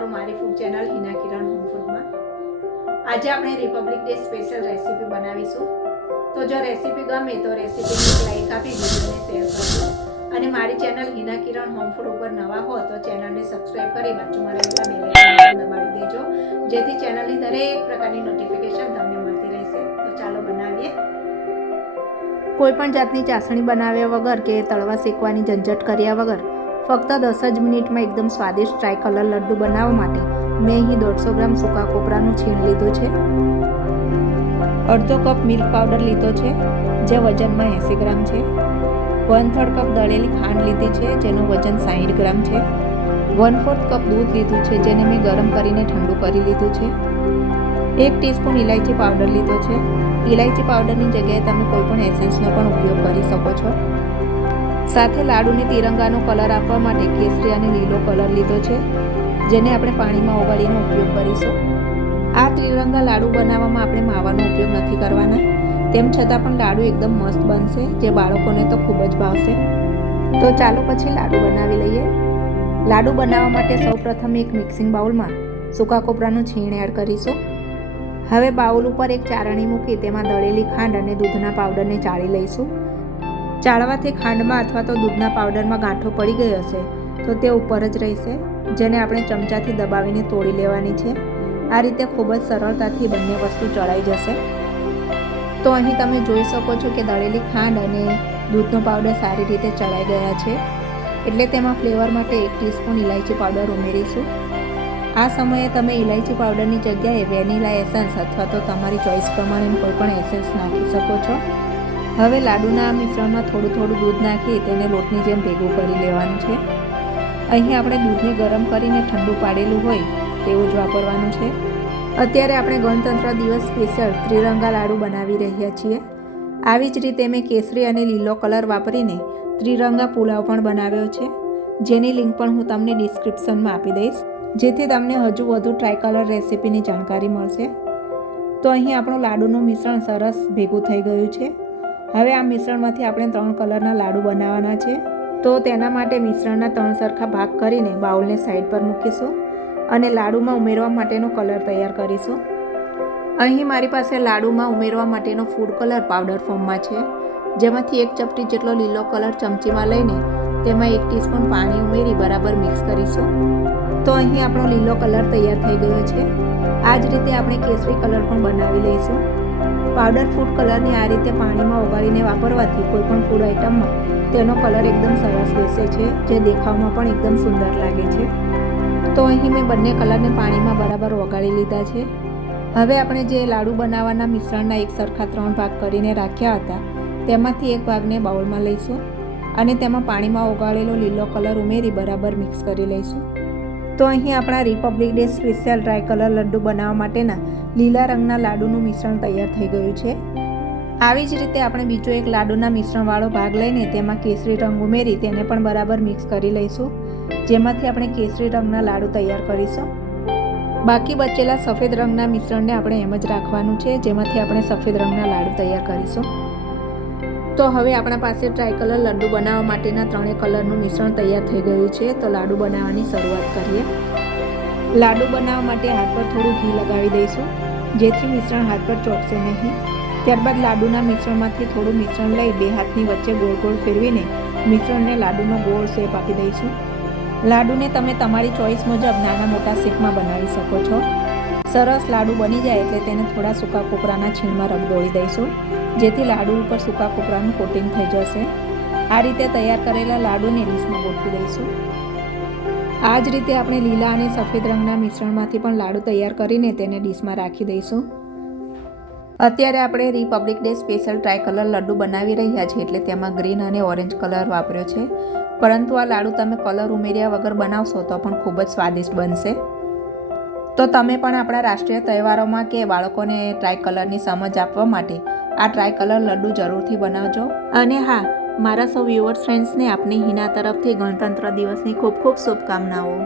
તમારું મારી food channel Hina કિરણ home ફૂડમાં। આજે આપણે રિપબ્લિક ડે સ્પેશિયલ રેસીપી બનાવીશું। તો જો રેસીપી ગમે તો રેસીપીને લાઈક આપી વિડીયોને શેર કરજો અને મારી ચેનલ હિના કિરણ હોમ ફૂડ ઉપર નવા હો તો ચેનલને સબસ્ક્રાઇબ કરી બાજુમાં રહેલા બેલ આઇકન દબાવી દેજો, જેથી ચેનલની દરેક પ્રકારની નોટિફિકેશન તમને મળતી રહેશે। તો ચાલો બનાવીએ। કોઈ પણ જાતની ચાસણી બનાવ્યા વગર કે તળવા શેકવાની ઝંઝટ કર્યા વગર ફક્ત 10 જ મિનિટમાં એકદમ સ્વાદિષ્ટ ટ્રાય કલર લડ્ડુ બનાવવા માટે મેં અહીં 150 ગ્રામ સૂકા કોપરાનું છીણ લીધું છે, અડધો કપ મિલ્ક પાવડર લીધો છે જે વજનમાં 80 ગ્રામ છે, 1/3 કપ દળેલી ખાંડ લીધી છે જેનું વજન 60 ગ્રામ છે, 1/4 કપ દૂધ લીધું છે જેને મેં ગરમ કરીને ઠંડુ કરી લીધું છે, 1 ટીસ્પૂન ઇલાયચી પાવડર લીધો છે। ઇલાયચી પાવડરની જગ્યાએ તમે કોઈ પણ એસેન્સનો પણ ઉપયોગ કરી શકો છો। સાથે લાડુને તિરંગાનો કલર આપવા માટે કેસરી અને લીલો કલર લીધો છે જેને આપણે પાણીમાં ઓગાળીને ઉપયોગ કરીશું। આ ત્રિરંગા લાડુ બનાવવામાં આપણે માવાનો ઉપયોગ નથી કરવાના, તેમ છતાં પણ લાડુ એકદમ મસ્ત બનશે જે બાળકોને તો ખૂબ જ ભાવશે। તો ચાલો પછી લાડુ બનાવી લઈએ। લાડુ બનાવવા માટે સૌપ્રથમ એક મિક્સિંગ બાઉલમાં સૂકા કોપરાનું છીણ એડ કરીશું। હવે બાઉલ ઉપર એક ચાળણી મૂકી તેમાં દળેલી ખાંડ અને દૂધના પાવડરને ચાળી લઈશું। ચાળવાથી ખાંડમાં અથવા તો દૂધના પાવડરમાં ગાંઠો પડી ગઈ હશે તો તે ઉપર જ રહેશે, જેને આપણે ચમચાથી દબાવીને તોડી લેવાની છે। આ રીતે ખૂબ જ સરળતાથી બંને વસ્તુ ચડાઈ જશે। તો અહીં તમે જોઈ શકો છો કે દળેલી ખાંડ અને દૂધનો પાવડર સારી રીતે ચડાઈ ગયા છે, એટલે તેમાં ફ્લેવર માટે 1 ટીસ્પૂન ઇલાયચી પાવડર ઉમેરીશું। આ સમયે તમે ઇલાયચી પાવડરની જગ્યાએ વેનીલા એસેન્સ અથવા તો તમારી ચોઈસ પ્રમાણે કોઈ પણ એસેન્સ નાખી શકો છો। હવે લાડુના મિશ્રણમાં થોડું દૂધ નાખી તેને લોટની જેમ ભેગું કરી લેવાનું છે। અહીં આપણે દૂધને ગરમ કરીને ઠંડુ પાડેલું હોય તેવું જ વાપરવાનું છે। અત્યારે આપણે ગણતંત્ર દિવસ સ્પેશિયલ ત્રિરંગા લાડુ બનાવી રહ્યા છીએ। આવી જ રીતે મેં કેસરી અને લીલો કલર વાપરીને ત્રિરંગા પુલાવ પણ બનાવ્યો છે, જેની લિંક પણ હું તમને ડિસ્ક્રિપ્શનમાં આપી દઈશ, જેથી તમને હજુ વધુ ટ્રાય કલર રેસીપીની જાણકારી મળશે। તો અહીં આપણું લાડુનું મિશ્રણ સરસ ભેગું થઈ ગયું છે। હવે આ મિશ્રણમાંથી આપણે 3 કલરના લાડુ બનાવવાના છે, તો તેના માટે મિશ્રણના 3 સરખા ભાગ કરીને બાઉલને સાઈડ પર મૂકીશું અને લાડુમાં ઉમેરવા માટેનો કલર તૈયાર કરીશું। અહીં મારી પાસે લાડુમાં ઉમેરવા માટેનો ફૂડ કલર પાવડર ફોર્મમાં છે, જેમાંથી 1 ચપટી જેટલો લીલો કલર ચમચીમાં લઈને તેમાં 1 ટીસ્પૂન પાણી ઉમેરી બરાબર મિક્સ કરીશું। તો અહીં આપણો લીલો કલર તૈયાર થઈ ગયો છે। આ જ રીતે આપણે કેસરી કલર પણ બનાવી લઈશું। પાવડર ફૂડ કલરને આ રીતે પાણીમાં ઓગાળીને વાપરવાથી કોઈપણ ફૂડ આઇટમમાં તેનો કલર એકદમ સરસ બેસે છે, જે દેખાવમાં પણ એકદમ સુંદર લાગે છે। તો અહીં મેં બંને કલરને પાણીમાં બરાબર ઓગાળી લીધા છે। હવે આપણે જે લાડુ બનાવવાના મિશ્રણના એક સરખા 3 ભાગ કરીને રાખ્યા હતા તેમાંથી એક ભાગને બાઉલમાં લઈશું અને તેમાં પાણીમાં ઓગાળેલો લીલો કલર ઉમેરી બરાબર મિક્સ કરી લઈશું। તો અહીં આપણા Republic day special dry colour laddu બનાવવા માટેના લીલા રંગના લાડુનું મિશ્રણ તૈયાર થઈ ગયું છે। આવી જ રીતે આપણે બીજો એક લાડુના મિશ્રણવાળો ભાગ લઈને તેમાં કેસરી રંગ ઉમેરી તેને પણ બરાબર મિક્સ કરી લઈશું, જેમાંથી આપણે કેસરી રંગના લાડુ તૈયાર કરીશું। બાકી બચેલા સફેદ રંગના મિશ્રણને આપણે એમ જ રાખવાનું છે, જેમાંથી આપણે સફેદ રંગના લાડુ તૈયાર કરીશું। તો હવે આપણા પાસે ટ્રાય કલર લડ્ડુ બનાવવા માટેના 3 કલરનું મિશ્રણ તૈયાર થઈ ગયું છે। તો લાડુ બનાવવાની શરૂઆત કરીએ। લાડુ બનાવવા માટે હાથ પર થોડું ઘી લગાવી દઈશું, જેથી મિશ્રણ હાથ પર ચોંટશે નહીં। ત્યારબાદ લાડુના મિશ્રણમાંથી થોડું મિશ્રણ લઈ 2 હાથની વચ્ચે ગોળ ગોળ ફેરવીને મિશ્રણને લાડુનો ગોળ શેપ આપી દઈશું। લાડુને તમે તમારી ચોઈસ મુજબ નાના મોટા શેપમાં બનાવી શકો છો। સરસ લાડુ બની જાય એટલે તેને થોડા સૂકા કોપરાના છીણમાં રગદોળી દઈશું, જેથી લાડુ ઉપર સૂકા કોપરાનું કોટિંગ થઈ જશે। આ રીતે તૈયાર કરેલા લાડુને ડીશમાં ગોઠવી દઈશું। આ જ રીતે આપણે લીલા અને સફેદ રંગના મિશ્રણમાંથી પણ લાડુ તૈયાર કરીને તેને ડીશમાં રાખી દઈશું। અત્યારે આપણે Republic day special try colour laddu બનાવી રહ્યા છીએ, એટલે તેમાં ગ્રીન અને ઓરેન્જ કલર વાપર્યો છે, પરંતુ આ લાડુ તમે કલર ઉમેર્યા વગર બનાવશો તો પણ ખૂબ જ સ્વાદિષ્ટ બનશે। તો તમે પણ આપણા રાષ્ટ્રીય તહેવારોમાં કે બાળકોને ટ્રાય કલરની સમજ આપવા માટે આ ટ્રાય કલર લડ્ડુ જરૂરથી બનાવજો। અને હા, મારા સૌ વ્યુઅર્સ ફ્રેન્ડ્સને આપની હિના તરફથી ગણતંત્ર દિવસની ખૂબ શુભકામનાઓ।